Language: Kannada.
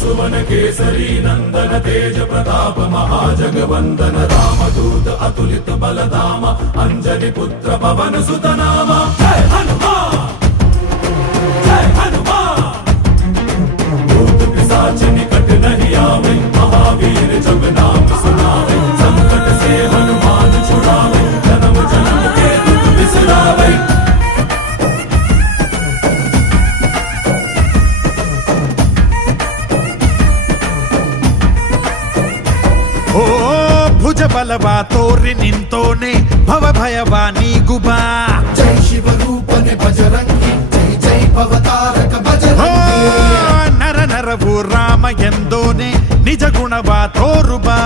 सुवन केसरी नंदन तेज प्रताप महाजगवंदन रामदूत अतुलित बलधाम अंजनी पुत्र पवन सुत नाम जय हनुमान जय हनुमान। भूत पिशाच निकट नहीं आवे महावीर जब नाम सुनावे संकट से हनुमान छुड़ावे जन्म जन्म के दुख बिसरावे। ಓ ಭುಜ ಬಲವಾ ತೋರಿ ನಿಂತೋನೆ ಭವ ಭಯವಾ ನೀಗುಬಾ ಜೈ ಶಿವ ರೂಪನೆ ಬಜರಂಗಿ ಜೈ ಜೈ ಭವತಾರಕ ಬಜರಂಗಿ ನರ ನರವು ರಾಮ ಎಂದೋನೆ ನಿಜ ಗುಣವಾ ತೋರುಬಾ